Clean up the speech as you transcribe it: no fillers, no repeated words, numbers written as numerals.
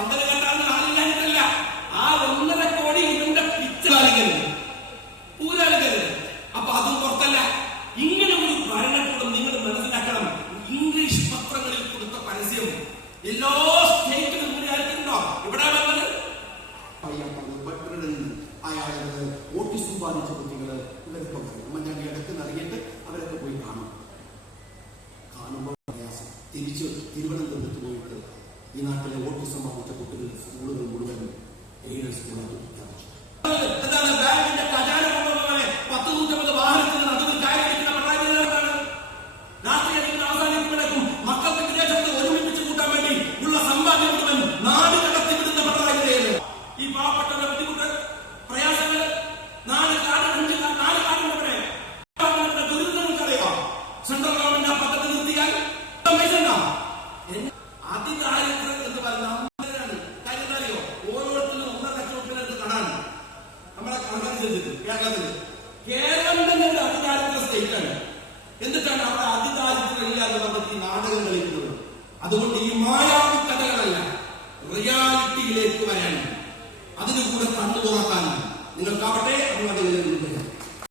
പന്തല് കെട്ടാൻ ആളില്ലാഞ്ഞിട്ടല്ല, ആ 1.5 കോടി ഇവന്റെ പിച്ചലാളിക്കരുത്, ഊരാളിക്കരുത്. അപ്പൊ അതും പുറത്തല്ല. ഇങ്ങനെ ഒരു ഭരണകൂടം നിങ്ങൾ മനസ്സിലാക്കണം. ഇംഗ്ലീഷ് പത്രങ്ങളിൽ കൊടുത്ത പരസ്യം എല്ലാ സ്റ്റേറ്റിലും ആയിട്ടുണ്ടോ? ഇവിടെ വന്നത് അയാള് ഓട്ടിസം ബാധിച്ച കുട്ടികള് ഇവരൊക്കെ ഉമ്മൻചാണ്ടി ഇടയ്ക്ക് നൽകിയിട്ട് അവരൊക്കെ പോയി കാണുമ്പോൾ പ്രയാസം. തിരിച്ച് തിരുവനന്തപുരത്ത് പോയിട്ട് ഈ നാട്ടിലെ ഓട്ടിസം ബാധിച്ച കുട്ടികൾ സ്കൂളുകൾ മുഴുവൻ എയ്ഡഡ് സ്കൂളായിട്ട് പ്രഖ്യാപിച്ചു. ബാങ്കിന്റെ ഖജാന 10-150 വാഹനത്തിന് നടുവിൽ കയറിയിരിക്കുന്ന രാത്രി അതിന് അവസാനിപ്പിക്കും. മക്കൾക്ക് വിദേശത്ത് ഒരുമിപ്പിച്ച് കൂട്ടാൻ വേണ്ടി ഉള്ള സമ്പാദ്യം മുഴുവൻ നാട് കടത്തിവിടുന്ന പിണറായിയാണ്. ഈ പാവപ്പെട്ടവരുടെ ബുദ്ധിമുട്ട്, പ്രയാസങ്ങൾ, നാല് കാടുണ്ട് ദുരിതങ്ങൾക്കറിയാം. സെൻട്രൽ ഗവൺമെന്റ് ആ പദ്ധതി നിർത്തിയാൽ പൈസ ഉണ്ടാവും. അതിദാരിദ്ര്യം എന്ന് പറയുന്ന കാര്യം എന്താ അറിയോ? ഓരോരുത്തരും 1.5 ലക്ഷത്തിനടുത്ത് കടാണ് നമ്മളെ കണക്കനുസരിച്ചിട്ട്. കേരളം തന്നെ ഒരു അതിദാരിദ്ര്യ സ്റ്റേറ്റാണ്. എന്നിട്ടാണ് അവിടെ അതിദാരിദ്ര്യം ഇല്ലാതെ നമുക്ക് ഈ നാടകം കളിക്കുന്നത്. അതുകൊണ്ട് ഈ മായാവി കഥകളല്ല, റിയാലിറ്റിയിലേക്ക് വരാൻ, അതിന് കൂടെ കണ്ണു തുറക്കാൻ നിങ്ങൾക്കാവട്ടെ.